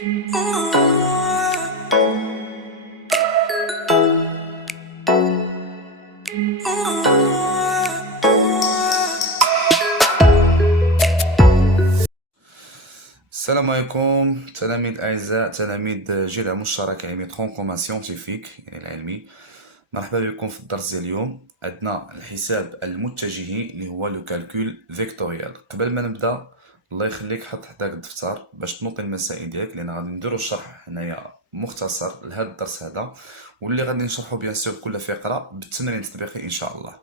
السلام عليكم تلاميذ أعزاء، تلاميذ جيل مشترك علمي ترونكوما سيونتيفيك يعني العلمي. مرحبا بكم في الدرس ديال اليوم. عندنا الحساب المتجهي اللي هو لو كالكول فيكتوريال. قبل ما نبدا الله يخليك حط حداك الدفتر باش تنوطي المسائل ديالك، لان غادي نديرو الشرح هنايا مختصر لهذا الدرس هذا، واللي غادي نشرحو بيان سور كل فقره بالتمرين التطبيقي ان شاء الله.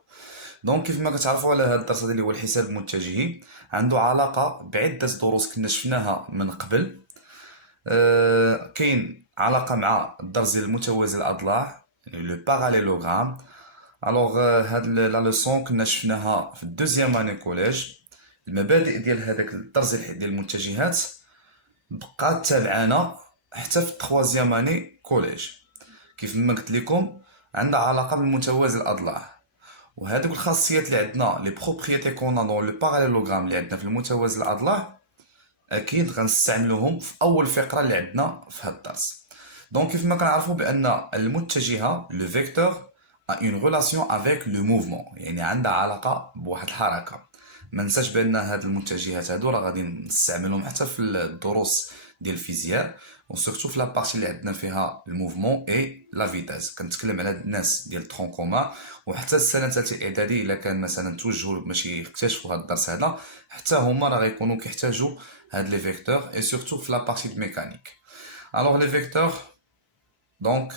دونك كيف ما كتعرفوا على هذا الدرس اللي هو الحساب المتجهي، عنده علاقه بعده دروس كنا شفناها من قبل. كاين علاقه مع الدرس ديال المتوازي الاضلاع، يعني لو باراليلوغرام. الوغ هاد لا لوسون كنا شفناها في الدوزيام اني كوليج. المبادئ ديال هذاك الدرس ديال المتجهات بقات تابعانا حتى في التخوازيام اني كوليج. كيف ما قلت لكم عندها علاقه بالمتوازي الاضلاع، وهذوك الخاصيات اللي عندنا لي بروبريتي كونا دون لو باراليلوغرام اللي عندنا في المتوازي الاضلاع اكيد غنستعملوهم في اول فقره اللي عندنا في هذا الدرس. دونك كيف ما كنعرفوا بان المتجهه لو فيكتور ا اون ريلاسيون افيك لو موفمون، يعني عندها علاقه بواحد الحركه. ما ننساش بان هاد المتجهات هادو راه غادي نستعملهم حتى في الدروس ديال الفيزياء، وسورتو في لابارتي اللي عندنا فيها الموفمون اي لا فيتاس. كنتكلم على الناس ديال الترون كوما، وحتى السنه الثالثه الاعدادي الا كان مثلا توجهوا باش يكتشفوا هذا الدرس هذا، حتى هما راه غيكونوا كيحتاجوا هاد لي فيكتور اي سورتو في لابارتي د ميكانيك. الوغ لي فيكتور دونك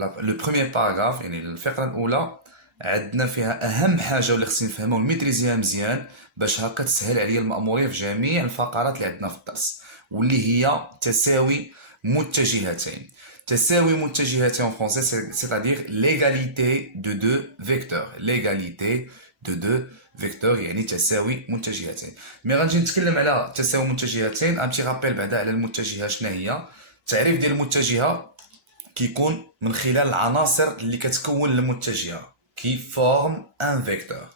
لو بروميير باراغراف يعني الفقره الاولى عندنا فيها اهم حاجه واللي خصني نفهمها ونميتريزيها مزيان باش هكا تسهل عليا الماموريه في جميع الفقرات اللي عندنا في الدرس، واللي هي تساوي متجهتين. تساوي متجهتين en français c'est-à-dire l'égalité de deux vecteurs. l'égalité de deux vecteurs يعني تساوي متجهتين. مي غنجي نتكلم على تساوي متجهتين ان بتي رابيل بعدا على المتجهه شنو هي. التعريف ديال المتجهه كيكون من خلال العناصر اللي كتكون المتجهه qui forme un vecteur.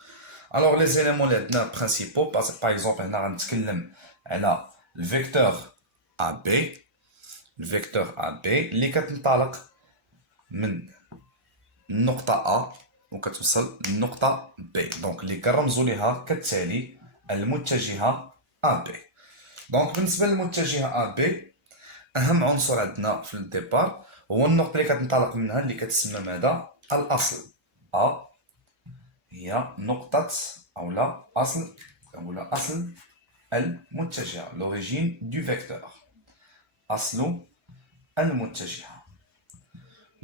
Alors les éléments اللي عندنا principaux par exemple هنا غنتكلم على الفيكتور AB. الفيكتور AB اللي كتنطلق من النقطة A وكتوصل للنقطة B، دونك اللي كنرمزو ليها كالتالي المتجهة AB. دونك بالنسبة للمتجهة AB أهم عنصر عندنا في الديبار هو النقطة اللي كتنطلق منها اللي كتسمى ماذا؟ الأصل. A هي نقطة أولا أصل أولا أصل المتجهة، l'origine du vecteur. أصل المتجهة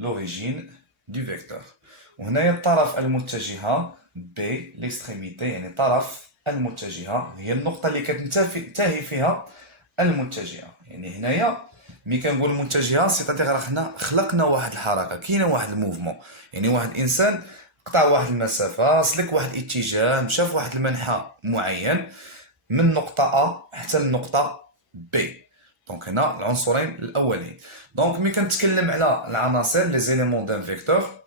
l'origine du vecteur. وهنايا الطرف المتجهة B l'extrémité، يعني طرف المتجهة هي النقطة اللي كتنتهي فيها المتجهة. يعني هنايا ملي كنقول المتجهة سيتادير راه حنا خلقنا واحد الحركة، كاينه واحد الموفمون، يعني واحد الانسان قطع واحد المسافة، سلك واحد الاتجاه، مشى في واحد المنحى معين من نقطة A حتى للنقطة B. دونك هنا العنصرين الاولين. دونك ملي كنتكلم على العناصر لي زيليمون دان فيكتور،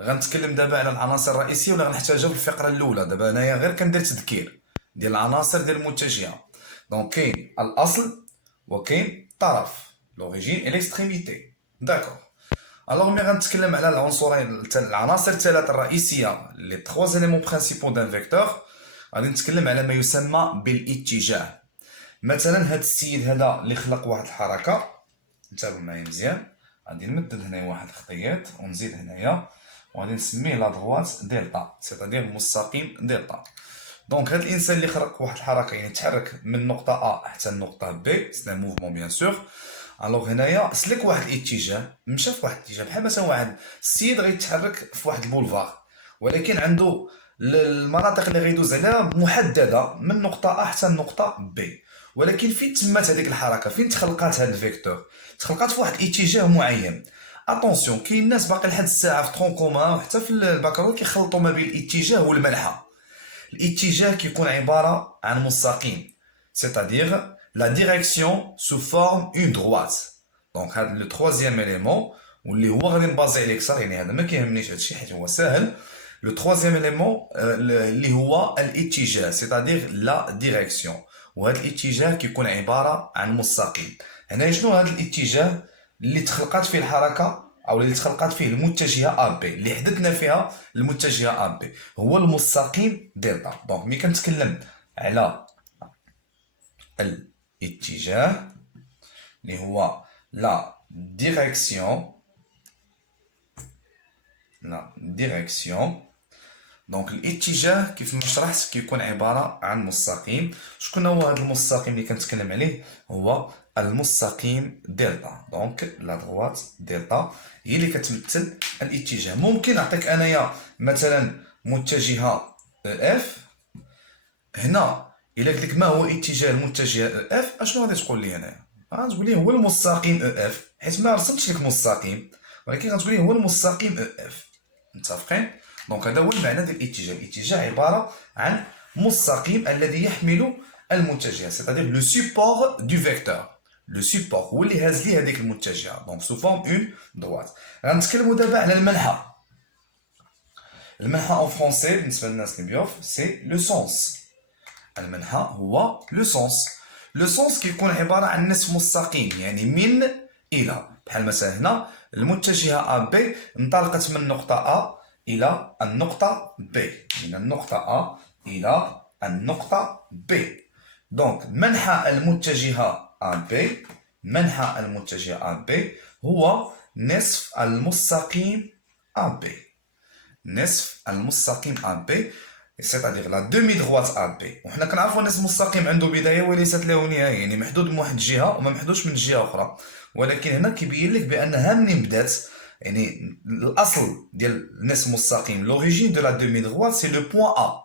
غنتكلم دابا على العناصر الرئيسيه ولا غنحتاجها في الفقره الاولى. دابا انايا غير كندير تذكير ديال العناصر ديال المتجهه. دونك كاين الاصل وكاين الطرف لوريجين اي ليكستريميتي. داكور. الوغ ملي غنتكلم على العنصرين العناصر الثلاثه الرئيسيه لي تخوا زيليمون برينسيبو دان فيكتور، غادي نتكلم على ما يسمى بالاتجاه. مثلا هاد السيد هذا اللي خلق واحد الحركه، انتبهوا معايا مزيان، غادي نمدد هنايا واحد الخطيط ونزيد هنايا وغادي نسميه لا دروات دلتا، سيتادير مستقيم دلتا. دونك هاد الانسان اللي خلق واحد الحركه يعني تحرك من نقطه ا حتى النقطه بي، سي ان موفمون بيان سور. الوغ هنايا سلك واحد الاتجاه، مشى في واحد الاتجاه، بحال مثلا واحد السيد غيتحرك في واحد البولفار، ولكن عنده المناطق اللي غيدوز عليها محدده من نقطه ا حتى النقطه بي. ولكن فين تمات هذيك الحركه، فين تخلقات هذا الفيكتور؟ تخلقات في واحد الاتجاه معين. اتونسيون كاين ناس باقي لحد الساعه في ترون كومان وحتى في البكالوريا كيخلطوا ما بين الاتجاه والمنحى. الاتجاه كيكون عباره عن مستقيم، سيتادير لا ديريكسيون سو فورم اون دروات. دونك هذا لو ترويزيام اليمون واللي هو غادي نبازي عليه اكثر، يعني هذا ما كيهمنيش هادشي حيت هو ساهل. لو ترويزيام اليمون اللي هو الاتجاه، سيتادير لا ديريكسيون. وهذا الاتجاه كيكون عباره عن مستقيم. هنا شنو هذا الاتجاه اللي تخلقات فيه الحركه او اللي تخلقات فيه المتجهه ا بي، اللي حددنا فيها المتجهه ا بي، هو المستقيم دلتا. دونك ملي كنتكلم على الاتجاه اللي هو لا ديريكسيون. دونك الاتجاه كيف ما شرحت كيكون عباره عن مستقيم. شكون هو هذا المستقيم اللي كنتكلم عليه؟ هو المستقيم دلتا. دونك لا دروات دلتا هي اللي كتمثل الاتجاه. ممكن نعطيك انايا مثلا متجهه اف. هنا الا قلت لك ما هو اتجاه المتجهه اف، اشنو غادي تقول لي هنايا؟ غتقول لي هو المستقيم اف، حيت ما رسمتش لك مستقيم، ولكن غتقول لي هو المستقيم اف. متفقين؟ دونك هذا هو المعنى ديال الاتجاه. الاتجاه عباره عن مستقيم الذي يحمل المتجهه، سيتادير لو سيبور دو فيكتور. لو سيبور هو اللي هاز لي هذيك المتجهه، دونك سو فورم اون دروات. غنتكلموا دابا على المنحى. المنحى اون فرونسي بالنسبه للناس اللي بيوف سي لو سونس. المنحى هو لو سونس. لو سونس كيكون عباره عن نصف مستقيم، يعني من الى. بحال مثلا هنا المتجهه ا بي انطلقت من النقطه ا الى النقطه بي، من النقطه ا الى النقطه بي. دونك منحى المتجهه ا بي، منحى المتجهه ا بي هو نصف المستقيم ا بي. نصف المستقيم ا بي سيتادير لا دومي دغوات ا بي. وحنا كنعرفوا نصف المستقيم عنده بدايه وليست له نهايه، يعني محدود من واحد الجهه وما محدودش من جهه اخرى. ولكن هنا كيبين لك بانها منين بدات، يعني الاصل ديال نصف المستقيم لوريجين دو لا دومي دغوات سي لو بوين ا،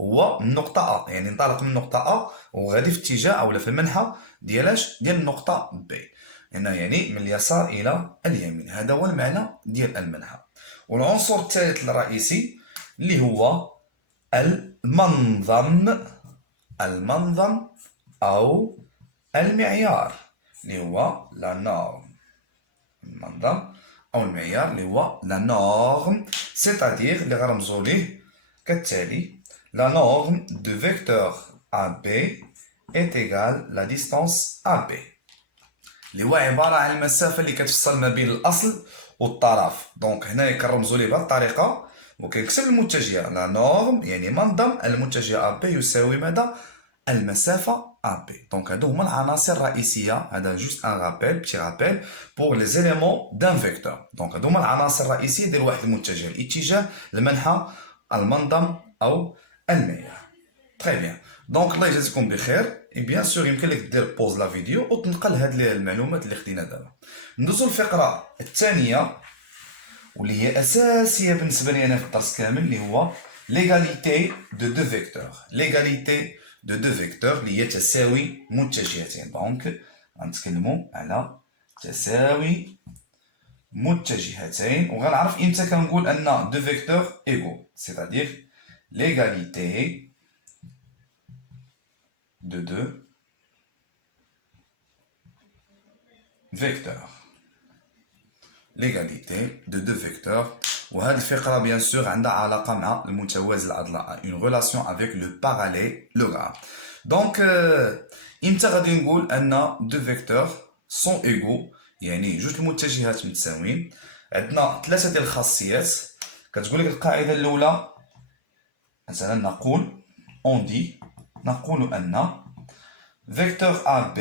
هو النقطه ا، يعني انطلق من النقطه ا وغادي في اتجاه او في المنحى ديالاش ديال النقطه بي. هنا يعني من اليسار الى اليمين. هذا هو المعنى ديال المنحى. والعنصر الثالث الرئيسي اللي هو المنظم. المنظم أو المعيار اللي هو لا نورم. المنظم أو المعيار اللي هو لا نورم، سيتادير اللي غنرمزو ليه كالتالي: لا نورم دو فيكتور AB est égale la distance AB، اللي هو عبارة عن المسافة اللي كتفصل ما بين الأصل والطرف. دونك هنا كنرمزو ليه بهذه الطريقة وكنكتب المتجهة لا نورم، يعني منظم المتجهة ا بي يساوي ماذا؟ المسافة ا بي. دونك هادو هما العناصر الرئيسية. هذا جوست ان رابيل، بتي رابيل بور لي زيليمون دان فيكتور. دونك هادو هما العناصر الرئيسية ديال واحد المتجه: الاتجاه، المنحى، المنظم أو المعيار. تري بيان. دونك الله يجازيكم بخير. اي بيان سور يمكن لك دير بوز لا فيديو وتنقل هاد المعلومات اللي خدينا دابا. ندوزو للفقرة الثانية واللي هي أساسية بالنسبة لي أنا في الدرس كامل، اللي هو ليغاليتي دو دو فيكتور. ليغاليتي دو دو فيكتور اللي هي تساوي متجهتين. دونك غنتكلمو على تساوي متجهتين، وغنعرف امتى كنقول ان دو فيكتور ايغو، سيتادير ليغاليتي de deux vecteurs. L'égalité de deux vecteurs. وهذه الفقرة bien sûr عندها علاقة مع المتوازي الأضلاع. Une relation avec le parallélogramme. Donc إمتى غادي نقول أن deux vecteurs sont égaux، يعني جوج المتجهات متساويين؟ عندنا ثلاثة ديال الخاصيات. كتقول لك القاعدة الأولى مثلا نقول نقول أن فيكتور AB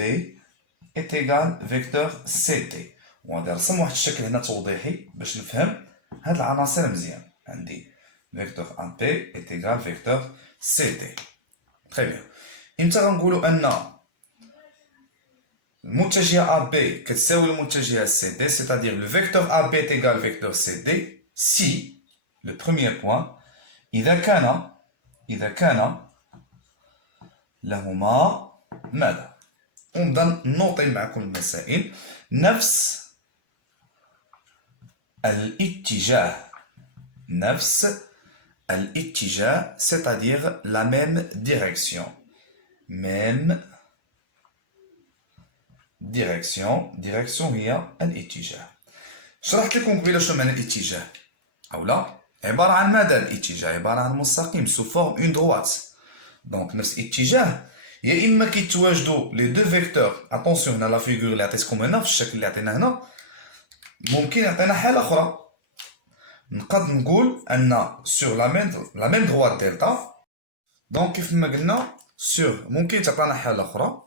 est égal فيكتور CT. وغادي نرسم واحد الشكل هنا توضيحي باش نفهم هاد العناصر مزيان. عندي فيكتور AB est égal فيكتور CT. تري بيان. امتى غنقولوا أن المتجهة AB كتساوي المتجهة CD، c'est-à-dire le vecteur AB est égal vecteur CD si le premier point إذا كان لهما ماذا؟ ونبدا نوطي معكم المسائل. نفس الاتجاه c'est-à-dire la même direction. direction هي الاتجاه. شرحت لكم قبيله شنو معنى الاتجاه او لا؟ عباره عن ماذا الاتجاه؟ عباره عن مستقيم sous forme une droite. دونك نفس الاتجاه يا اما كيتواجدوا لي دو فيكتور. اتونسيون هنا لا فيغور اللي عطيتكم هنا في الشكل اللي عطينا هنا ممكن يعطينا حاله اخرى. نقدر نقول ان سور لا ميم دروات دلتا. دونك كيف ما قلنا سور ممكن تعطينا حاله اخرى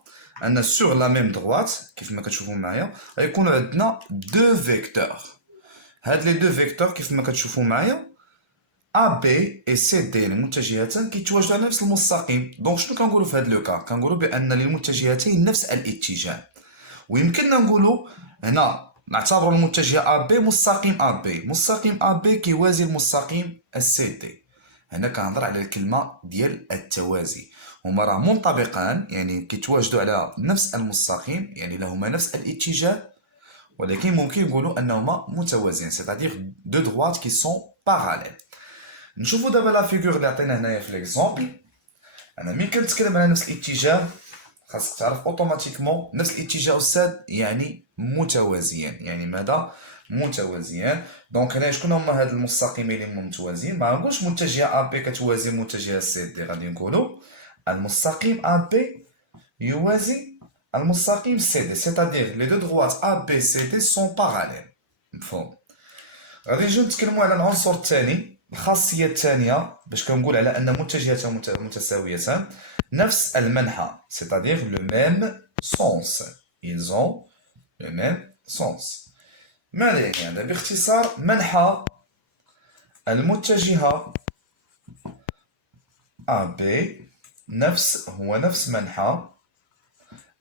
ان سور لا ميم دروات كيف ما كتشوفوا معايا غيكون عندنا دو فيكتور. هاد لي دو فيكتور كيف ما كتشوفوا معايا ا بي اي سي دي المتجهتان كيتواجدوا على نفس المستقيم. دونك شنو كنقولوا في هاد لو كا؟ كنقولوا بان للمتجهتين نفس الاتجاه. ويمكننا نقولوا هنا نعتبر المتجه ا بي مستقيم ا بي. مستقيم ا بي كيوازي المستقيم السي دي. هنا كنهضر على الكلمه ديال التوازي. هما راه منطبقان يعني كيتواجدوا على نفس المستقيم يعني لهما نفس الاتجاه ولكن ممكن نقولوا انهما متوازيين سيتادير دو دروات كي سون باراليل. نشوفوا دابا لا فيغور اللي عطينا هنايا في ليكزومبل. انا ملي كنتكلم على نفس الاتجاه خاصك تعرف اوتوماتيكمون نفس الاتجاه استاذ يعني متوازيان. يعني ماذا متوازيان؟ دونك هنا شكون هما هاد المستقيمين اللي هما متوازيين؟ ما نقولش متجه ا بي كتوازي متجه سي دي، غادي نقولوا المستقيم ا بي يوازي المستقيم سي دي سيتادير لي دو دروات ا بي سي دي سون باراليل. مفهوم؟ غادي نجيو نتكلموا على العنصر الثاني، الخاصيه الثانيه باش كنقول على ان متجهتان متساويتان نفس المنحى سيتادير لو ميم سونس. ils ont le même sens. ماذا يعني هذا؟ باختصار منحى المتجهة AB هو نفس منحى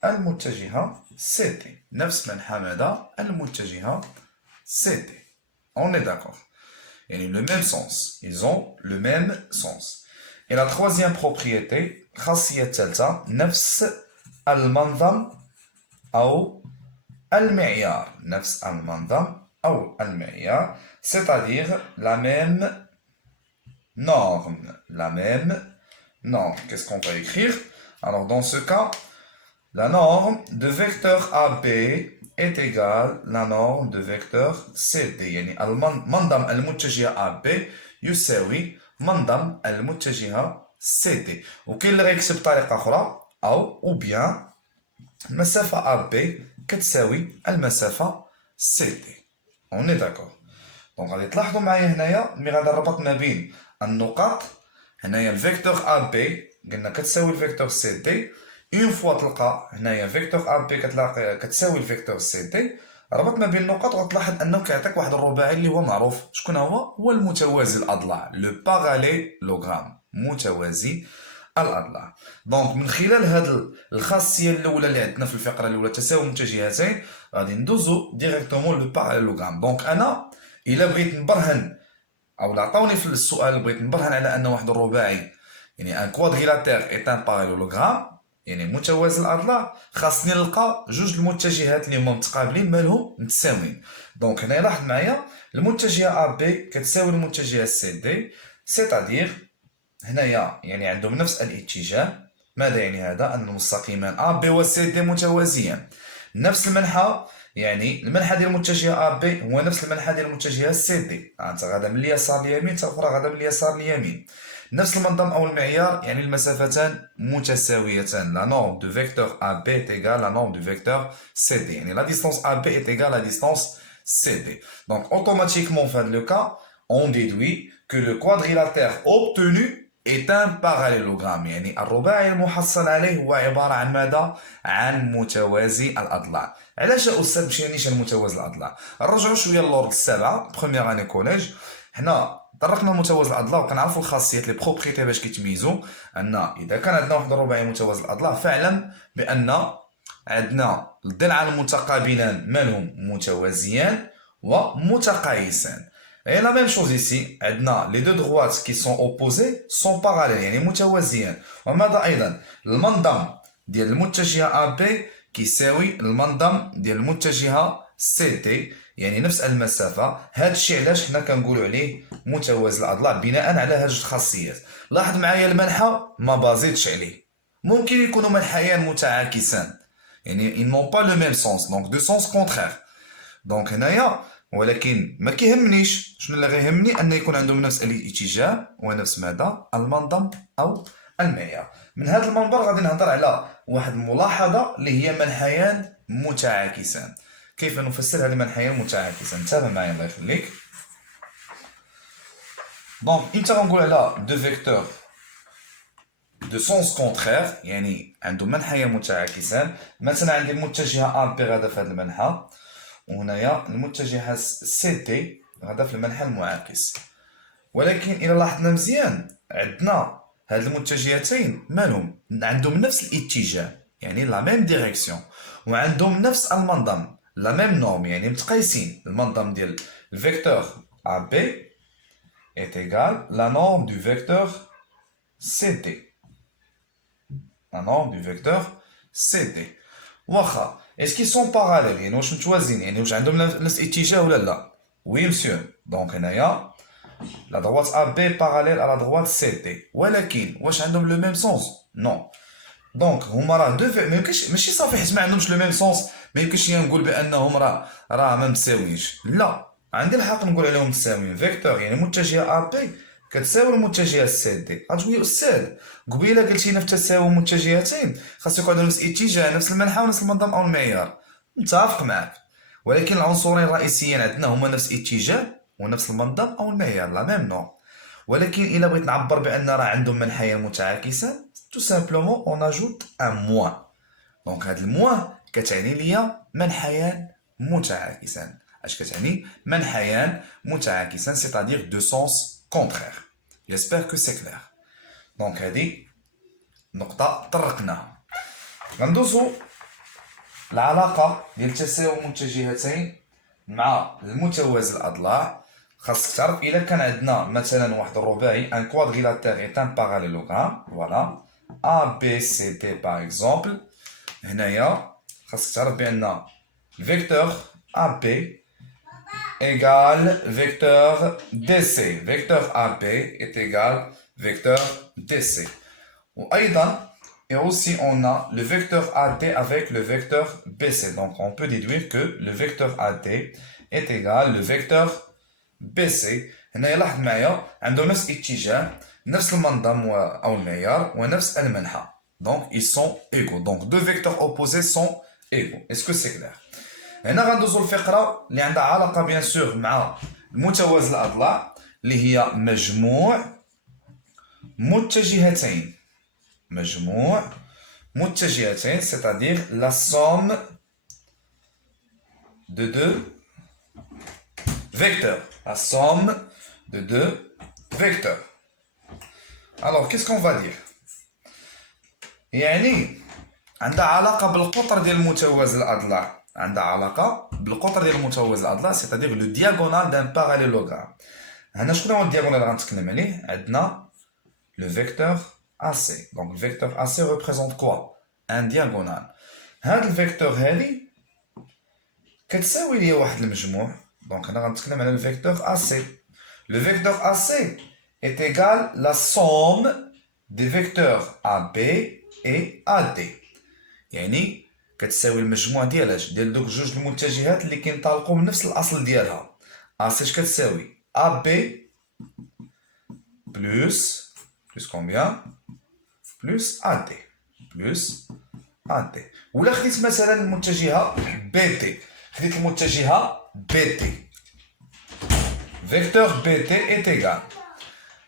المتجهة CD. نفس منحى ماذا؟ المتجهة CD. On est d'accord. يعني le même sens. Ils ont le même sens. Et la troisième propriété خاصية الثالثة نفس المنظم أو المعيار. نفس المنظم أو المعيار c'est-à-dire la même norme. La même norme. Qu'est-ce qu'on va écrire? Alors dans ce cas, la norme de vecteur AB est égale la norme de vecteur CD. يعني المنظم المتجهة AB يساوي منظم المتجهة CD. وكاين اللي غيكتب بطريقة أخرى أو بيان المسافة AB كتساوي المسافة CD. On est d'accord. دونك غادي تلاحظوا معايا هنايا ملي غادي نربط ما بين النقاط هنايا الفيكتور AB قلنا كتساوي الفيكتور CD. اون فوا تلقى هنايا فيكتور AB كتساوي الفيكتور CD ربط ما بين النقاط وغتلاحظ انه كيعطيك واحد الرباعي اللي هو معروف. شكون هو المتوازي الاضلاع لو باراليلوغرام متوازي الاضلاع. دونك من خلال هاد الخاصيه الاولى اللي عندنا في الفقره الاولى تساوي المتجهتين غادي ندوزو ديريكتومون لو باراليلوغرام. دونك انا الا بغيت نبرهن او عطاوني في السؤال بغيت نبرهن على ان واحد الرباعي يعني ان كوادريلاتير ايت ان باراليلوغرام يعني متوازي الاضلاع خاصني نلقى جوج المتجهات اللي هما متقابلين مالهم متساويين. دونك هنا لاحظ معايا المتجهه ا بي كتساوي المتجهه سي دي سيتادير هنايا يعني عندهم نفس الاتجاه. ماذا يعني هذا؟ ان المستقيمان ا بي و سي دي متوازيان. نفس المنحى يعني المنحى ديال المتجهه ا بي هو نفس المنحى ديال المتجهه سي دي. انت غادا من اليسار لليمين حتى الاخرى غادا من اليسار لليمين. نفس المنظم او المعيار يعني المسافتان متساويتان. لا نورم دو فيكتور ا بي est égale la norme du vecteur CD. يعني la distance AB est égale à la distance CD. Donc automatiquement في هذا le cas on déduit que le quadrilatère obtenu est un parallélogramme. يعني الرباعي المحصل عليه هو عبارة عن ماذا؟ عن متوازي الأضلاع. علاش أستاذ مشينيش المتوازي الأضلاع؟ نرجعوا شوية للور السابعة بخومييغ اني كوليج. حنا طرقنا متوازي الاضلاع وكنعرفوا الخاصيات لي بروبريتي باش كيتميزوا ان اذا كان عندنا واحد الرباعي متوازي الاضلاع فاعلم بان عندنا الضلعان المتقابلان مالهم متوازيان ومتقايسان. اي لا ميم شوز ايسي عندنا لي دو دروات كي سون اوبوزي سون باراليل يعني متوازيان. وماذا ايضا المنظم ديال المتجهه ا بي كيساوي المنظم ديال المتجهه سي تي يعني نفس المسافه. هذا الشيء علاش حنا كنقولوا عليه متوازي الاضلاع بناء على هاد الخاصيات. لاحظ معايا المنحى ما بازيتش عليه. ممكن يكونوا منحيان متعاكسان يعني ils n'ont pas le même sens donc deux sens contraires. دونك هنايا ولكن ما كيهمنيش. شنو اللي غيهمني ان يكون عندهم نفس الاتجاه ونفس ماذا؟ المنظم او المعيار. من هذا المنبر غادي نهضر على واحد الملاحظة اللي هي منحيان متعاكسان. كيف نفسر هذه المنحيان متعاكسان؟ انتبه معايا الله يخليك. دونك امتى غنقول على دو فيكتور دو سونس كونترير يعني عنده منحيان متعاكسان؟ مثلا عندي المتجهة ا بي غادا في هذا المنحى، وهنايا المتجهة سي تي غادا في المنحى المعاكس. ولكن إلا لاحظنا مزيان عندنا هاد المتجهتين مالهم عندهم نفس الاتجاه يعني لا ميم ديريكسيون، وعندهم نفس المنظم لا ميم نورم يعني متقايسين. المنظم ديال الفيكتور ا بي est égal la norme du vecteur ct. La norme du vecteur ct. واخا est-ce qu'ils sont parallèles يعني واش متوازيين يعني واش عندهم نفس الاتجاه ولا لا؟ وي مسيو. دونك هنايا la droite AB parallèle à la droite CT. ولكن واش عندهم لو ميم سونس؟ نو. دونك هما راه دو ما يمكنش ماشي صافي حيت ما عندهمش لو ميم سونس ما يمكنش نقول بانهم راه ما متساويينش. لا، عندي الحق نقول عليهم متساويين. فيكتور يعني متجهه ا بي كتساوي المتجهه سي دي. غتقول لي استاذ قبيله قلتينا في تساوي متجهتين خاص يكون عندهم نفس الاتجاه نفس المنحى ونفس المنظم او المعيار. متفق معك، ولكن العنصرين الرئيسيين عندنا هما نفس الاتجاه ونفس المنظم او المعيار لا ميم نورم. ولكن الا بغيت نعبر بان راه عندهم منحيان متعاكسان تو سامبلومون اون اجوت ان موان. دونك هاد الموان كتعني ليا منحيان متعاكسان. اش كتعني؟ منحيان متعاكسان سيتادير دو سونس كونترير. جيسبر كو سي كلير. دونك هادي نقطة طرقناها. غندوزو العلاقة ديال تساوي المتجهتين مع المتوازي الأضلاع. خاصك تعرف إلا كان عندنا مثلا واحد الرباعي ان كوادريلاتير ايت ان باراليلوغرام فوالا ا بي سي دي باغ اكزومبل. هنايا خاصك تعرف بأن فيكتور ا بي égal vecteur DC. Vecteur AB est égal vecteur DC. Et aussi on a le vecteur AD avec le vecteur BC. Donc on peut déduire que le vecteur AD est égal le vecteur BC. هنا لاحظ معايا عندهم نفس الاتجاه نفس المنظم أو المعيار ونفس المنحى. Donc ils sont égaux. Donc deux vecteurs opposés sont égaux. Est-ce que c'est clair? هنا غندوزو الفقرة اللي عندها علاقة بيان سور مع المتوازي الأضلاع اللي هي مجموع متجهتين. مجموع متجهتين c'est-à-dire la somme de deux vecteurs. La somme de deux vecteurs. Alors qu'est-ce qu'on va dire؟ يعني عندها علاقة بالقطر ديال المتوازي الأضلاع. عندها علاقة بالقطر ديال المتوازي الأضلاع c'est-à-dire le diagonal d'un parallélogramme. هنا شكون هو الدياغونال اللي غنتكلم عليه؟ عندنا le vecteur AC. Donc le vecteur AC représente quoi? Un diagonal. هاد الفيكتور هادي كتساوي ليا واحد المجموع. دونك هنا غنتكلم على الفيكتور AC. Le vecteur AC est égal la somme des vecteurs AB et AD. يعني كتساوي المجموع ديال دوك جوج المتجهات اللي كينطلقوا من نفس الاصل ديالها. AC اش كتساوي؟ AB plus combien؟ plus AD plus AD. ولا خديت مثلا المتجهة BT، خديت المتجهة BT فيكتور BT est égal.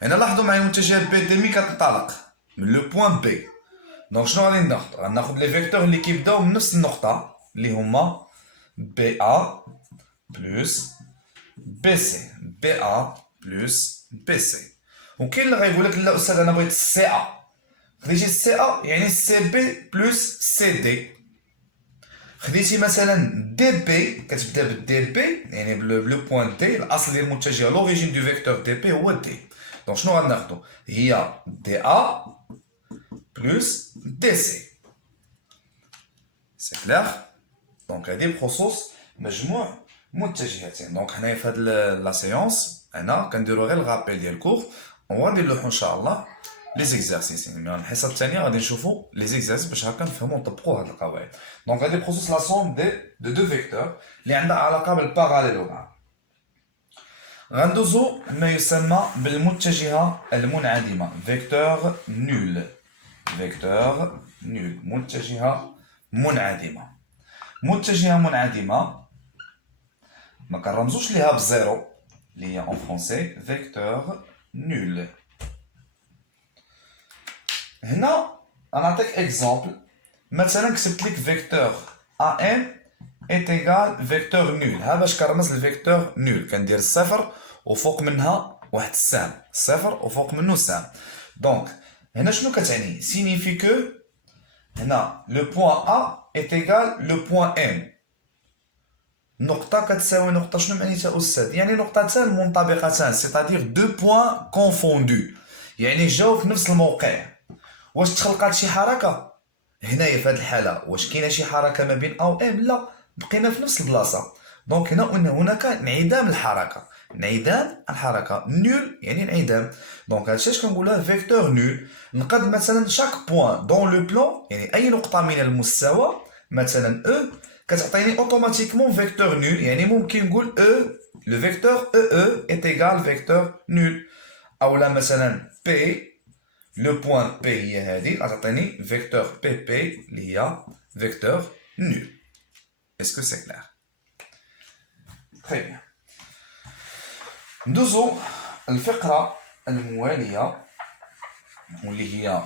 هنا لاحظوا معايا المتجهة BT ملي كتنطلق من لو بوين B. دونك شنو غادي ناخد؟ غناخد لي فيكتور اللي كيبداو من نفس النقطة اللي هما BA بلس BC. BA بلس BC. وكاين اللي غايقولك لا أستاذ أنا بغيت سي A. خديتي سي A يعني سي بي بلس سي دي. خديتي مثلا دي بي كتبدا بالدي بي يعني بلو بوين دي الأصل ديال المتجهة لوريجين دو فيكتور دي بي هو دي. دونك شنو غناخدو؟ هي دي A plus DC. C'est clair? Donc هادي بخصوص مجموع متجهتين. دونك حنايا في هاد لا سيونس هنا كنديرو غير الغابيل ديال الكور وغادي نلوحو ان شاء الله لي زيكزارسيس. يعني الحصه الثانيه غادي نشوفو لي زيكزارسيس باش هكا نفهمو ونطبقو هاد القواعد. دونك هادي بخصوص لا سوم دو دو فيكتور اللي عندها علاقه بالباراليلوغرام. غندوزو ما يسمى بالمتجهه المنعدمه فيكتور نول. فيكتور نول. متجهة منعدمة. متجهة منعدمة ما كنرمزوش ليها بزيرو اللي هي اون فرونسي فيكتور نول. هنا غنعطيك اكزومبل. مثلا كتبت لك فيكتور ام est égal فيكتور نول. ها باش كنرمز الفيكتور نول كندير الصفر وفوق منها واحد السهم، صفر وفوق منه سهم. دونك هنا شنو كتعني؟ سينيفي كو هنا لو بوين ا est égal لو بوين ام. نقطة كتساوي نقطة. شنو معنيتها أستاذ؟ يعني نقطتان منطبقتان، سيتادير دو بوين كونفوندو، يعني جاو في نفس الموقع. واش تخلقات شي حركة؟ هنايا في هاد الحالة واش كاينة شي حركة ما بين أ و ام؟ لا، بقينا في نفس البلاصة. دونك هناك انعدام الحركة. انعدام الحركة. نول يعني انعدام. دونك هادشي اش كنقولها فيكتور نول. نقد مثلا شاك بوين دون لو بلون، يعني أي نقطة من المستوى، مثلا او كتعطيني اوتوماتيكمون فيكتور نول. يعني ممكن نقول او لو فيكتور او est égal فيكتور نول. اولا مثلا بي لو بوين بي هي هادي غتعطيني فيكتور بي بي اللي هي فيكتور نول. اسكو سي كلير؟ تري بيان. ندوزو الفقرة الموالية واللي هي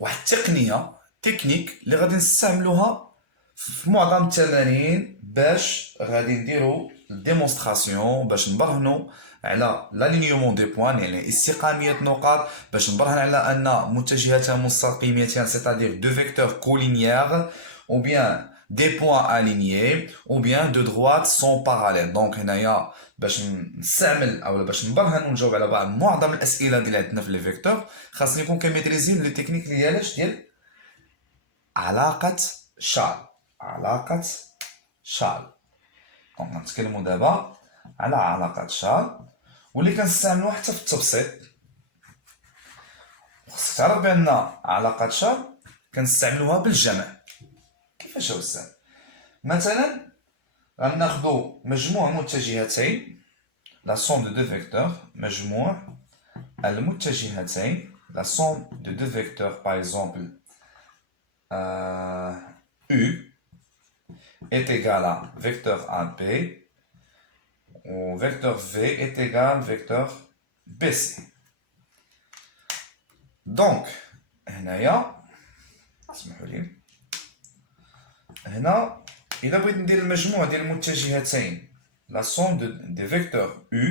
واحد التقنية تكنيك اللي غادي نستعملوها في معظم التمارين باش غادي نديرو ديمونستراسيون باش نبرهنو على لالينيومون دي بوان، يعني استقامية نقاط، باش نبرهن على أن متجهتان مستقيمتان سيتادير دو فيكتور كولينيير ou bien des points alignés ou bien de droite sont parallèles. دونك هنايا باش نستعمل او باش نبرهن ونجاوب على بعض معظم الاسئله اللي عندنا في لي فيكتور خاصني نكون كميتريزي لي تكنيك اللي هي علاش ديال علاقه شال. علاقه شال. دونك نتكلموا دابا على علاقه شال واللي كنستعملوها حتى في التبسيط. خصك تعرف بان علاقه شال كنستعملوها بالجمع. كيفاش أستاذ؟ مثلا غناخدو مجموع متجهتين لا سوم دو دو فيكتور. مجموع المتجهتين لا سوم دو دو فيكتور باغ اكزومبل U est égal à vecteur AB ou vecteur V est égal vecteur BC. Donc هنايا اسمحوا لي، هنا إذا بغيت ندير المجموع ديال المتجهتين la somme des vecteurs U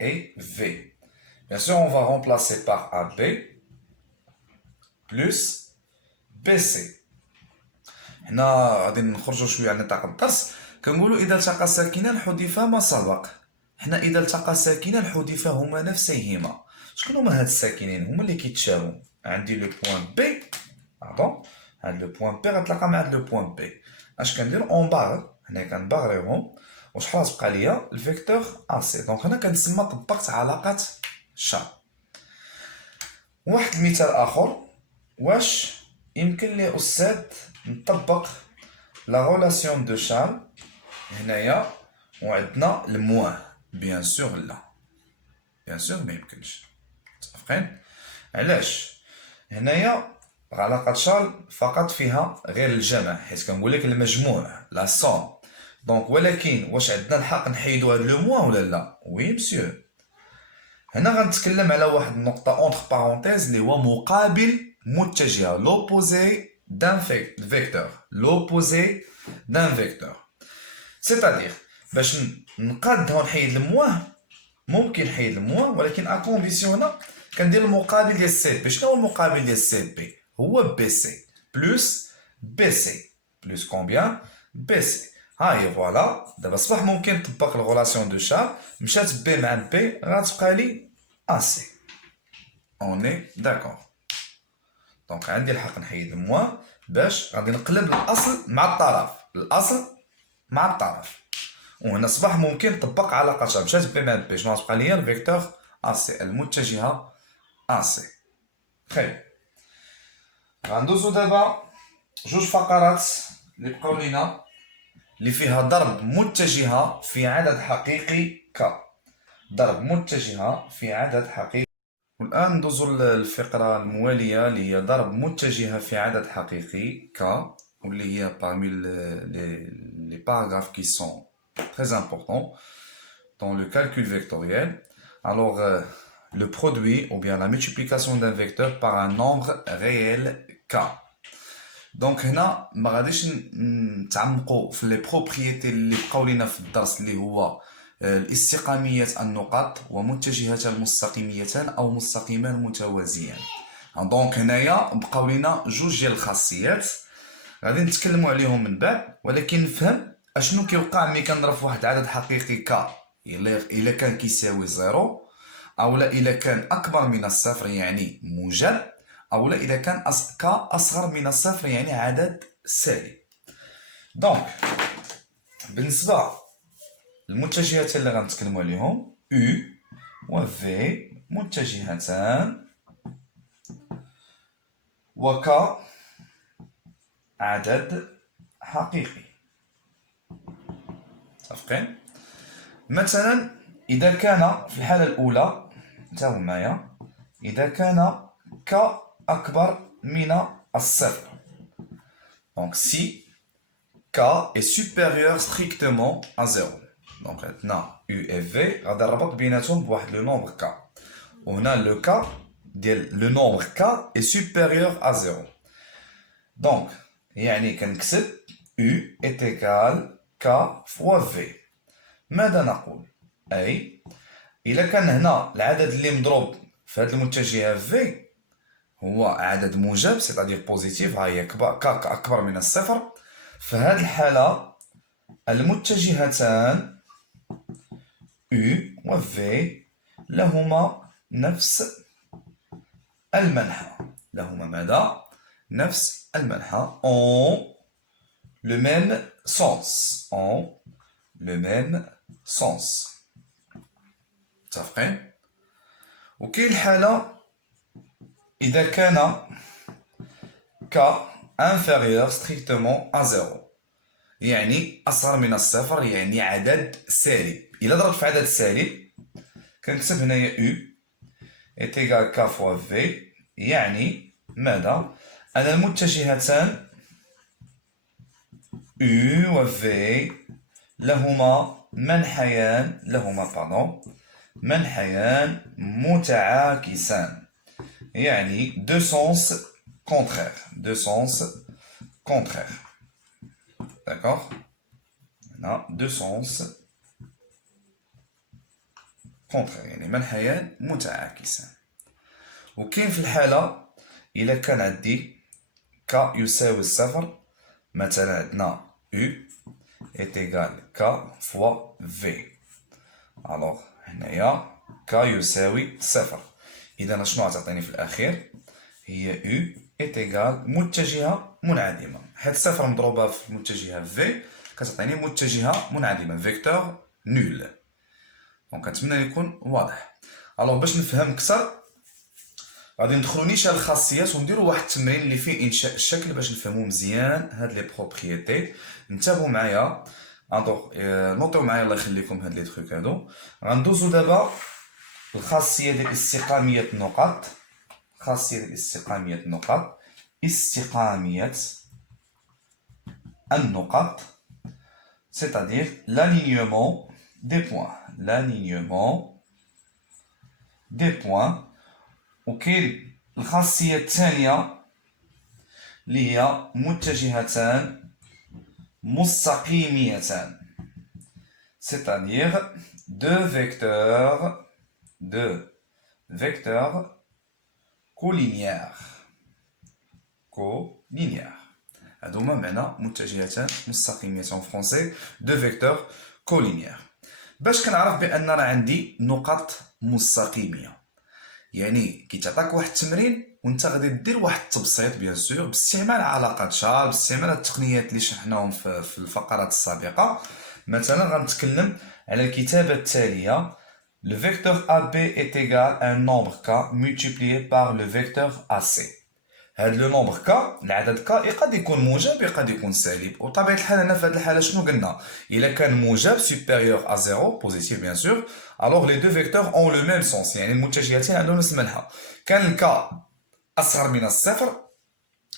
et V. Bien sûr, on va remplacer par AB plus BC. هنا غادي نخرجوا شويه على نطاق الدرس. كنقولوا إذا التقى ساكنان حذف ما سبق. حنا إذا التقى ساكنان حذف هما نفسيهما. شكون هما هاد الساكنين؟ هما اللي كيتشابهوا. عندي لو بوين بي، باردون، هاد لو بوين بي غتلاقى مع هاد لو بوين بي. اش كندير؟ اون باغ. هنا كنباغريهم وشحال تبقى ليا الفيكتور ا سي. دونك هنا كنسمى طبقت علاقه شال. واحد المثال اخر، واش يمكن لي استاذ نطبق لا ريلاسيون دو شال هنايا وعندنا الموان؟ بيان سور لا، بيان سور ما يمكنش. متفقين؟ علاش؟ هنايا علاقة شال فقط فيها غير الجمع، حيت كنقول لك المجموع لا سوم. دونك ولكن واش عندنا الحق نحيدو هاد لو موان ولا لا؟ وي مسيو. هنا غنتكلم على واحد النقطة اونتر بارونتيز اللي هو مقابل متجهة، لوبوزي دان فيكتور. لوبوزي دان فيكتور سيتادير باش نقاد ونحيد الموان ممكن نحيد الموان، ولكن ا كونديسيون هنا كندير المقابل ديال سي بي. شنو هو المقابل ديال سي بي؟ هو بي سي بلس بي سي بلس كومبيان؟ بي سي. هاهي فوالا. دابا صباح ممكن نطبق الغولاسيون دو شال. مشات بي مع بي غتبقى لي ا سي. اوني داكور. دونك عندي الحق نحيد الموان باش غادي نقلب الاصل مع الطرف، الاصل مع الطرف. وهنا صباح ممكن نطبق علاقه شال. مشات بي مع بي شنو غتبقى ليا؟ الفيكتور ا سي المتجهه ا سي. خير، غندوزو دابا جوج فقرات اللي بقاو لينا اللي فيها ضرب متجهة في عدد حقيقي ك. ضرب متجهة في عدد حقيقي والآن ندوزو للفقرة الموالية اللي هي ضرب متجهة في عدد حقيقي ك واللي هي parmi les paragraphes qui sont très importants dans le calcul vectoriel. Alors, le produit ou bien la multiplication d'un vecteur par un nombre réel k. Donc هنا ما غاديش نتعمقوا في لي بروبريتي اللي بقاو لينا في الدرس اللي هو الاستقامية النقاط ومتجهة المستقيميتان او مستقيمان متوازيان. دونك هنايا بقاو لينا جوج ديال الخاصيات غادي نتكلموا عليهم من بعد، ولكن نفهم اشنو كيوقع ملي كنضرب في واحد العدد حقيقي ك الا كان كيساوي زيرو، او لا الا كان اكبر من الصفر يعني موجب، او لا اذا كان ك اصغر من الصفر يعني عدد سالب. دونك بالنسبه للمتجهتين اللي غنتكلموا عليهم U و V متجهتان وك عدد حقيقي. متفقين؟ مثلا اذا كان في الحاله الاولى انتبهوا معايا، اذا كان ك اكبر من الصفر، donc si k est supérieur strictement à 0. donc عندنا u et v غادي نربط بيناتهم بواحد لو نومبر k، وهنا لو k ديال لو نومبر k est supérieur à 0. donc يعني كنكتب u est égal k fois v. ماذا نقول؟ أي إلا كان هنا العدد اللي مضروب في هذه المتجهة v هو عدد موجب سيتادير بوزيتيف، ها هي ك أكبر من الصفر، في هذه الحالة المتجهتان u و v لهما نفس المنحى. لهما ماذا؟ نفس المنحى. en le même sens. en le même sens. متفقين؟ وكاين الحالة إذا كان k inférieur strictement à 0، يعني أصغر من الصفر يعني عدد سالب. إلا ضربت في عدد سالب كنكتب هنايا u est égal k fois v، يعني ماذا؟ أن المتجهتان u و v لهما منحيان متعاكسان، يعني deux sens contraires. d'accord؟ هنا deux sens contraires يعني منحيان متعاكسان. وكاين في الحالة إلا كان عندي ك يساوي الصفر، مثلا عندنا u est égal k fois v. alors هنايا k يساوي صفر، إذا شنو غتعطيني في الأخير؟ هي u est égal متجهة منعدمة، حيت صفر مضروبة في المتجهة v كتعطيني متجهة منعدمة فيكتور نول. دونك كنتمنى يكون واضح. الوغ باش نفهم أكثر غادي ندخلو نيشان الخاصيات ونديرو واحد التمرين اللي فيه انشاء الشكل باش نفهمو مزيان هاد لي بروبريتي. انتبهوا معايا، نوطيو معايا الله يخليكم هاد لي تروك هادو. غندوزو دابا الخاصيه ديال استقاميه النقط. استقاميه النقط c'est-à-dire l'alignement des points. وكاين الخاصية الثانية اللي هي متجهتان مستقيميتان، c'est-à-dire deux vecteurs collinéaires. هادوما معنى متجهتان مستقيميتان في فرونسي deux vecteurs collinéaires. باش كنعرف بأن راه عندي نقط مستقيمية، يعني كيتعطاك واحد التمرين وانت غادي دير واحد التبسيط بيان سور باستعمال علاقات شار، باستعمال التقنيات اللي شرحناهم في الفقرات السابقه. مثلا غنتكلم على الكتابه التاليه: le vecteur AB est égal à un nombre k multiplié par le vecteur AC. هاد لو نومبر كا، العدد كا يقد يكون موجب يقد يكون سالب. وطبيعة الحال هنا في هاد الحالة شنو قلنا؟ إلا كان موجب supérieur à zéro بوزيتيف بيان سور، alors les deux vecteurs ont le même sens، يعني المتجهتين عندهم نفس المنحى. كان الكا أصغر من الصفر،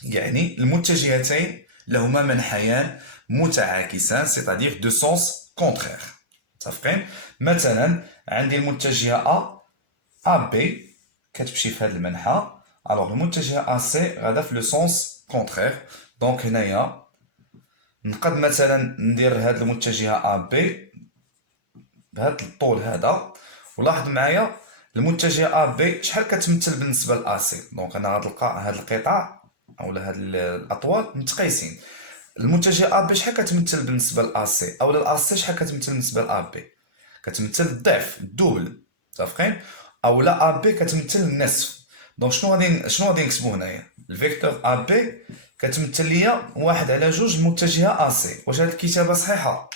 يعني المتجهتين لهما منحيان متعاكسان، c'est-à-dire de sens contraire. متفقين؟ مثلا عندي المتجهة A B كتمشي في هذا المنحى، الوغ المتجهة AC غادا في لو سونس كونترير. دونك هنايا نقد مثلا ندير هاد المتجهة A B بهذا الطول هذا، ولاحظ معايا المتجهة A B شحال كتمثل بالنسبة ل AC. دونك انا غنلقى هاد القطع اولا هاد الاطوال متقايسين. المتجهة A B شحال كتمثل بالنسبة ل AC، اولا ال AC شحال كتمثل بالنسبة ل A B؟ كتمثل الضعف، الدوبل. متفقين؟ اولا A B كتمثل النصف. دونك شنو غادي نكتبو هنايا؟ الفيكتور A B كتمثل ليا 1/2 المتجهة AC. واش هاد الكتابة صحيحة؟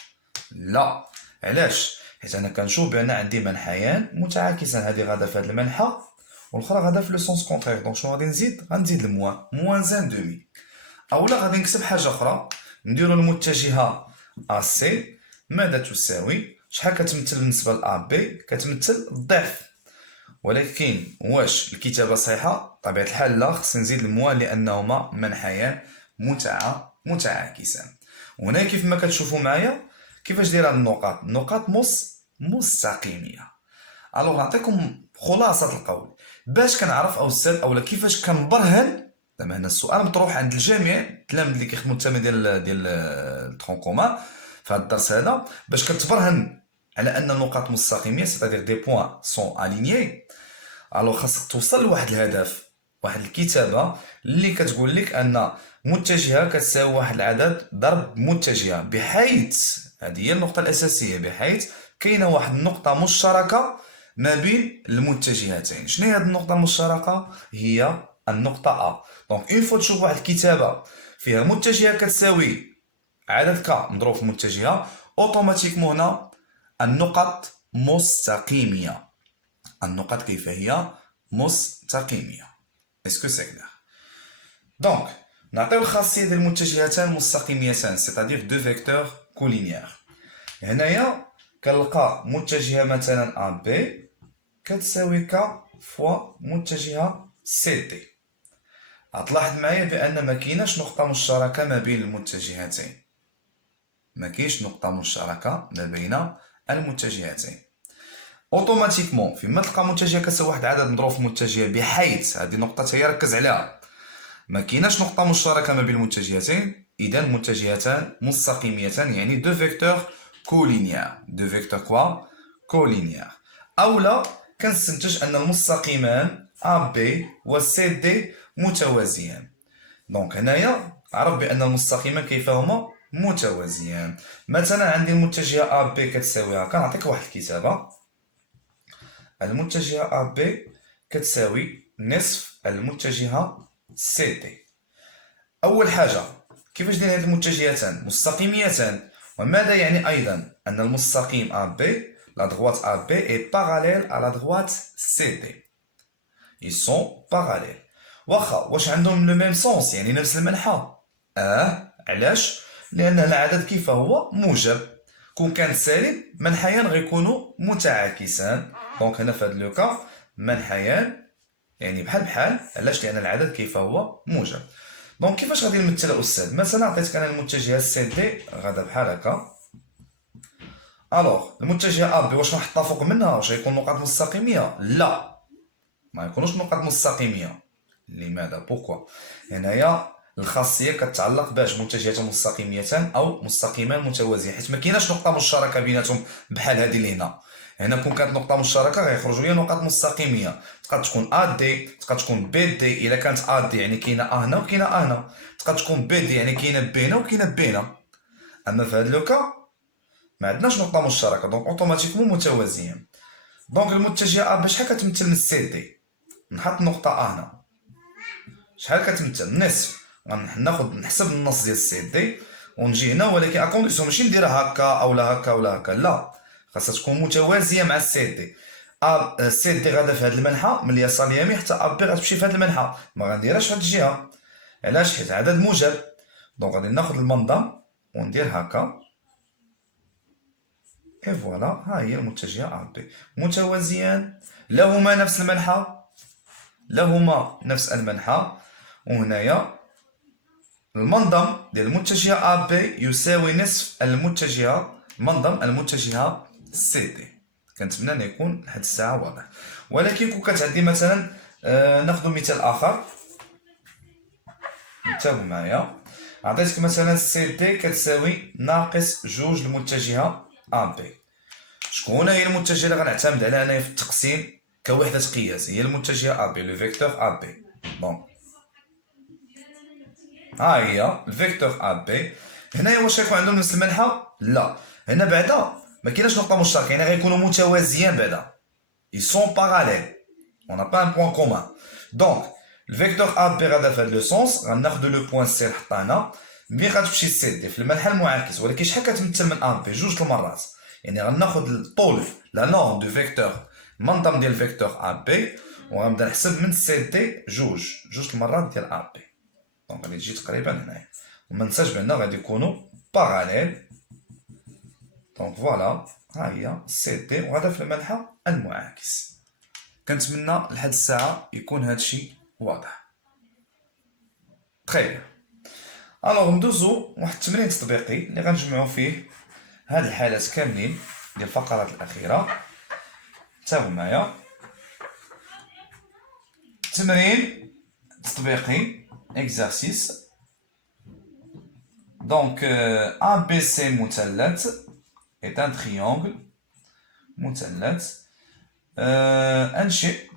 لا. علاش؟ حيت انا كنشوف بان عندي منحيان متعاكسان، هادي غادا في هاد المنحى والاخرى غادا في لو سونس كونترير. دونك شنو غادي نزيد؟ غنزيد الموان، موان زان دومي. اولا غادي نكتب حاجه اخرى، نديرو المتجهه AC ماذا تساوي؟ شحال كتمثل بالنسبه ل AB؟ كتمثل الضعف. ولكن واش الكتابه صحيحه؟ بطبيعه الحال لا، خصني نزيد الموان لانهما منحيان متعاكسان. وهنا كيف ما كتشوفوا معايا كيفاش دايره النقاط، النقاط مستقيميه. الوغ نعطيكم خلاصه القول باش كنعرف او استاذ اولا كيفاش كنبرهن. زعما هنا السؤال مطروح عند الجميع التلاميذ اللي كيخدموا التما ديال الترون كومان في هذا الدرس هذا، باش كتبرهن على ان النقاط مستقيميه سيتادير دي بوين سون الينيي. الوغ خاصك توصل لواحد الهدف، واحد الكتابه اللي كتقول لك ان متجهه كتساوي واحد العدد ضرب متجهه، بحيث هذه هي النقطه الاساسيه، بحيث كاينه واحد النقطه مشتركه ما بين المتجهتين. شنو هي هذه النقطه المشتركه؟ هي النقطه A. دونك اون فوا تشوف واحد الكتابه فيها متجهه كتساوي عدد ك مضروب في متجهه، اوتوماتيكمون هنا النقط مستقيميه. النقط كيف هي؟ مستقيميه. اسكو سي كلير؟ دونك نعطيو الخاصيه ديال المتجهتان مستقيميتان، سيتادير دو فيكتور كولينيير. هنايا كنلقى متجهه مثلا A B كتساوي ك فوا متجهه سي دي. غتلاحظ معايا بان ما كايناش نقطه مشتركه ما بين المتجهتين، ما كاينش نقطه مشتركه ما بين المتجهتين. اوتوماتيكمون فيما تلقى متجهه كتساوي واحد العدد مضروب في متجهه، بحيث هذه النقطه هي ركز عليها، ما كايناش نقطه مشتركه ما بين المتجهتين، اذا المتجهتان مستقيميتان، يعني دو فيكتور كولينيير. دو فيكتور كوا كولينيير. اولا كنستنتج ان المستقيمان AB و CD متوازيان. دونك هنايا عرف بان المستقيمان كيف هما؟ متوازيان. مثلا عندي المتجهه AB كتساوي هكا، نعطيك واحد الكتابه، المتجهه AB كتساوي نصف المتجهه CD. اول حاجه كيفاش داير هاد المتجهتان؟ مستقيميتان. وماذا يعني ايضا؟ ان المستقيم AB la droite AB est parallèle à la droite CD. Ils sont parallèles. واخا واش عندهم لو ميم سونس، يعني نفس المنحى؟ علاش؟ لان العدد كيف هو؟ موجب. كون كان سالب منحيان غيكونوا متعاكسان. دونك هنا في هذا لوكا منحيان يعني بحال علاش؟ لان العدد كيف هو؟ موجب. دونك كيفاش غادي نمثل الاستاذ؟ مثلا عطيتك انا المتجهه سي دي غادا بحال هكا. الوغ المتجهه AB واش نحطها فوق منها؟ واش غيكون نقاط مستقيميه؟ لا، ما يكونوش نقاط مستقيميه. لماذا؟ بوركوا؟ هنايا الخاصيه كتعلق باش متجهتان مستقيميتان او مستقيمان متوازيان، حيت ما كايناش نقطه مشتركه بيناتهم بحال هذه اللي هنا. هنا كون كانت نقطه مشتركه غيخرجوا لي نقاط مستقيميه، تقدر تكون AD، تقدر تكون BD. الا كانت AD يعني كاينه A هنا وكاينه A هنا، تقدر تكون BD يعني كاينه B هنا وكاينه B هنا. اما في هذا لوكا ما عندناش نقطه مشتركه، دونك اوتوماتيكمون متوازيين. دونك المتجهه A شحال كتمثل من سي دي؟ نحط نقطه A هنا، شحال كتمثل؟ نصف. غناخد نحسب النص ديال سي دي ونجي هنا، ولكن اكونديسيون ماشي نديرها هكا اولا هكا ولا هكا، لا، خاصها تكون متوازيه مع السي دي. سي دي غادا في هاد المنحى من اليسار اليمين حتى ا بي غتمشي في هاد المنحى، ما غنديرهاش في هاد الجهه. علاش؟ حيت عدد موجب. دونك غادي ناخد المنظم وندير هكا، اي فوالا، ها هي المتجهه ا بي متوازيان، لهما نفس المنحى، لهما نفس المنحى. وهنايا المنظم ديال المتجهه ا بي يساوي نصف المنظم المتجهه سي دي. كنتمنى ان يكون لحد الساعه واضح. ولكن كون كتعدي مثلا ناخذ مثال اخر، انتبهوا معايا. عطيتك مثلا سي دي كتساوي ناقص جوج المتجهه ا بي. شكون هي المتجهه اللي غنعتمد عليها انايا في التقسيم كوحده قياس؟ هي المتجهه ا بي، لو فيكتور ا بي. بون، ها هي الفيكتور ا بي. هنايا واش غيكون عندهم نفس المنحى؟ لا، هنا بعدا ما كايناش نقطه مشتركه، يعني غيكونوا متوازيين بعدا. ils sont parallèles, on n'a pas un point commun. Donc le vecteur AB غادا في هذا لو سونس، غناخذ لو بوين سي اللي حطينا ملي غتمشي سي دي في المنحى المعاكس. ولكن شحال كتمثل من ا بي؟ جوج المرات. يعني غناخذ الطول لا نورم دو فيكتور، المنظم ديال الفيكتور ا بي، وغنبدا نحسب من سي دي جوج المرات ديال ا بي. دونك غادي تجي تقريبا هنايا. وما ننساش بان غادي يكونوا باراليل. دونك فوالا، ها هي سي دي وهذا في المنحى المعاكس. كنتمنى لحد الساعه يكون هادشي واضح. تخيل. الوغ ندوزو واحد التمرين تطبيقي اللي غنجمعو فيه هاد الحالات كاملين ديال الفقرات الاخيره. تابعوا معايا. تمرين تطبيقي exercice. Donc ABC مثلث est un triangle مثلث. انشئ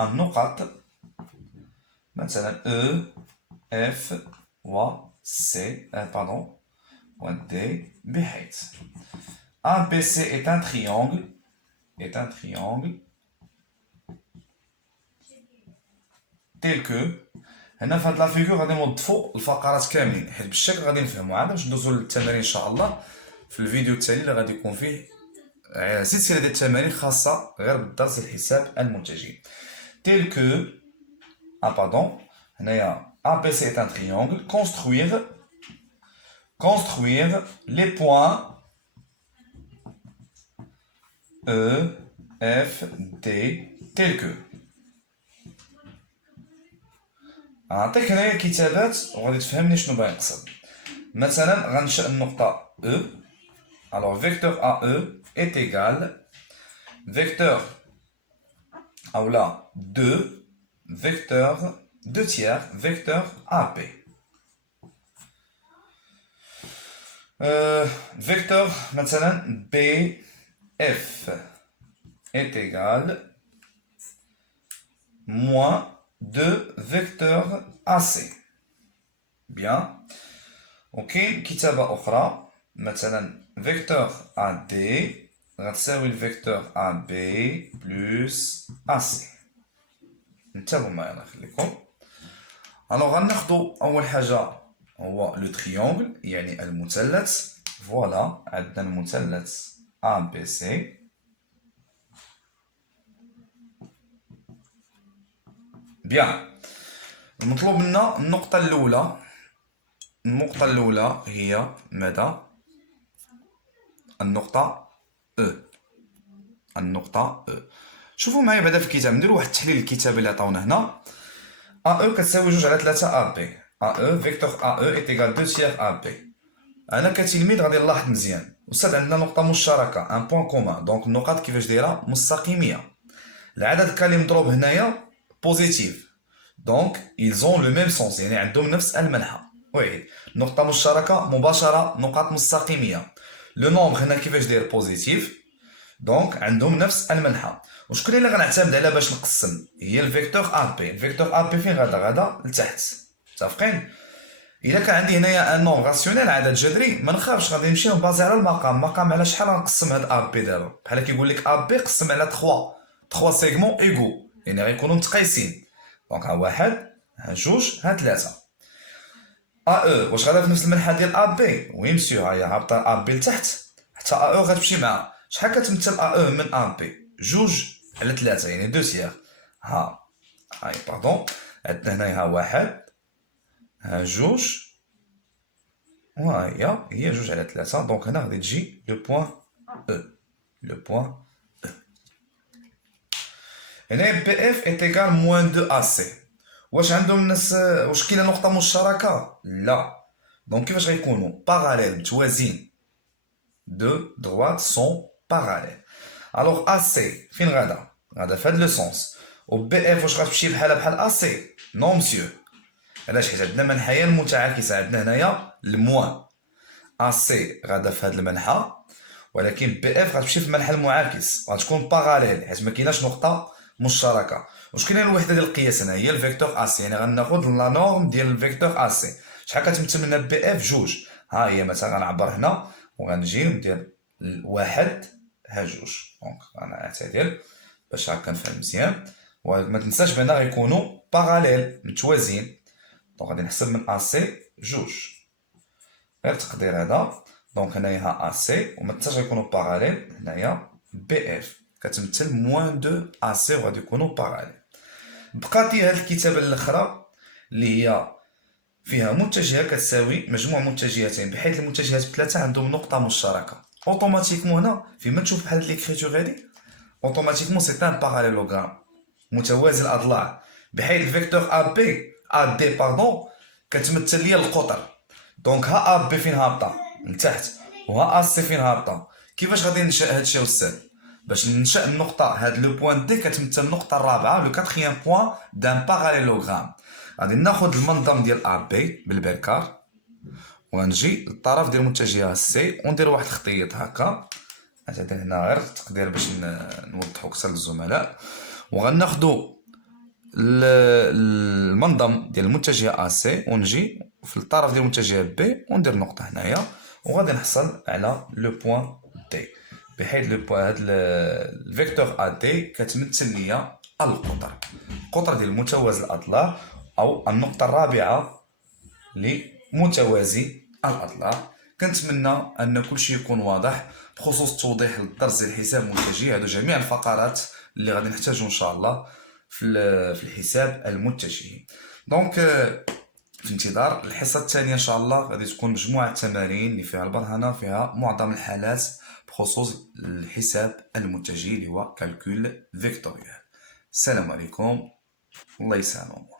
النقط مثلا E F و C و D بحيث ABC est un triangle tel que. هنا في هاد لا فيغور غادي نوظفو الفقرات كاملين حيت بالشكل غادي نفهمو. عاد باش ندوزو للتمارين ان شاء الله في الفيديو التالي اللي غادي يكون فيه سلسله ديال التمارين خاصه غير بالدرس الحساب المتجه. tel que هنايا ABC est un triangle. construire les points E F D tel que. غنعطيك هنايا كتابات وغادي تفهمني شنو باغي نقصد. مثلا غنشأ النقطة E. alors vecteur AE est égal vecteur أولا 2 vecteur 2 tiers vecteur AP. vecteur مثلا BF est égal moins 2 vecteur AC. bien. وكاين كتابة أخرى مثلا vecteur AD غتساوي الفيكتور AB plus AC. انتبهوا معايا الله يخليكم. الوغ غناخدو أول حاجة هو لو تريونغل يعني المثلث. فوالا عندنا المثلث ABC. بيان. المطلوب منا النقطة الأولى هي ماذا؟ النقطة E. شوفوا معايا بعدا في الكتاب نديرو واحد التحليل الكتابي اللي عطاونا هنا. AE كتساوي 2 على 3 AB. AE فيكتور AE est égal 2 tiers AB. أنا كتلميذ غادي نلاحظ مزيان أستاذ عندنا نقطة مشتركة ان بوان كومان. دونك النقاط كيفاش دايرة؟ مستقيمية. العدد كالي مضروب هنايا بوزيتيف. دونك ils ont le même sens يعني عندهم نفس المنحى. وعيد نقطة مشتركة مباشرة نقاط مستقيمية. لو نومبر هنا كيفاش داير بوزيتيف. دونك عندهم نفس المنحى. وشكون اللي غنعتمد عليها باش نقسم؟ هي الفيكتور ا بي. الفيكتور ا بي فين غادا لتحت. متفقين؟ الا كان عندي هنايا ان نومبر راسيونيل عدد جذري ما نخافش غادي نمشي نبازي على المقام على شحال غنقسم هاد ا بي دابا. بحال كيقول لك ا بي قسم على 3 سيغمون ايغو يعني غيكونوا متقايسين. دونك ها واحد ها جوج ها ثلاثة. ا واش غادا في نفس المنحى ديال ا بي؟ وي مسيو ها هي هابطه ا بي لتحت حتى ا غتمشي معاها. شحال كتمثل ا من ا بي؟ جوج على 3 يعني 2 سيغ. ها هاي باردون، عندنا هنايا واحد، ها جوج، وها هي جوج على 3. دونك هنا غادي تجي لو بوان او، لو بوان. هنا بي اف ايت ايكال موان دو ا سي. واش عندهم الناس، واش كاينه نقطة مشتركة؟ لا. دونك كيفاش غيكونوا باراليل متوازين؟ دو droite sont parallèles. الوغ ا سي فين غادا؟ غادا في هاد لو سونس. و بي اف واش غتمشي بحال ا سي؟ نو مسيو. علاش؟ حيت عندنا منحية المتعاكسة، عندنا هنايا الموان. ا سي غادا في هاد المنحى، ولكن بي اف غتمشي في المنحى المعاكس، غتكون باراليل حيت ما كايناش نقطة مشتركة. واش كاينه الوحدة ديال القياس هنا؟ هي الفيكتور ا سي، يعني غناخد لا نورم ديال الفيكتور ا سي. شحال كتمثل منها بي اف؟ جوج. ها هي مثلا غنعبر هنا وغنجي ندير واحد ها جوج. دونك غنعتدل باش هكا نفهم مزيان. وما تنساش بان غيكونوا باراليل متوازين. دونك غادي نحسب من ا سي جوج، غير التقدير هذا. دونك هنايا ها ا سي، وما تنساش غيكونوا باراليل هنايا بي اف كتمثل موان دو ا سي، وغادي يكونوا باراليل. بقات لي هاد الكتابه الاخرى اللي هي فيها متجهه كتساوي مجموع متجهتين بحيث المتجهات بثلاثه عندهم نقطه مشتركه. اوتوماتيكمون هنا فيما تشوف بحال ليكريتور هادي، اوتوماتيكمون سي ان باراليلوغرام متوازي الاضلاع، بحيث الفيكتور ا بي ا دي باردون كتمثل ليا القطر. دونك ها ا بي فين هابطه؟ لتحت. وها ا سي فين هابطه؟ كيفاش غادي ننشا هادشي استاذ؟ باش ننشا النقطه هاد لو بوين دي كتمثل النقطه الرابعه، لو كاتريام بوين دان باراليلوغرام. غادي ناخد المنظم ديال ا بي بالبركار، وغنجي للطرف ديال المتجهه سي وندير واحد الخطيط هكا. هذا هنا غير التقدير باش نوضحو اكثر للزملاء. وغناخدو المنظم ديال المتجهه ا سي ونجي في الطرف ديال المتجهه بي وندير نقطه هنايا، وغادي نحصل على لو بوين دي، بحيث لو بوين هاد الفيكتور ا دي كتمثل ليا القطر ديال متوازي الاضلاع، او النقطه الرابعه لمتوازي الاضلاع. كنتمنى ان كل شيء يكون واضح بخصوص توضيح الدرس ديال الحساب المتجه. هادو جميع الفقرات اللي غادي نحتاجو ان شاء الله في الحساب المتجه. دونك في انتظار الحصه الثانيه ان شاء الله، غادي تكون مجموعه تمارين اللي فيها البرهنه، فيها معظم الحالات بخصوص الحساب المتجه اللي هو كالكول فيكتوريال. السلام عليكم، الله يسلمكم.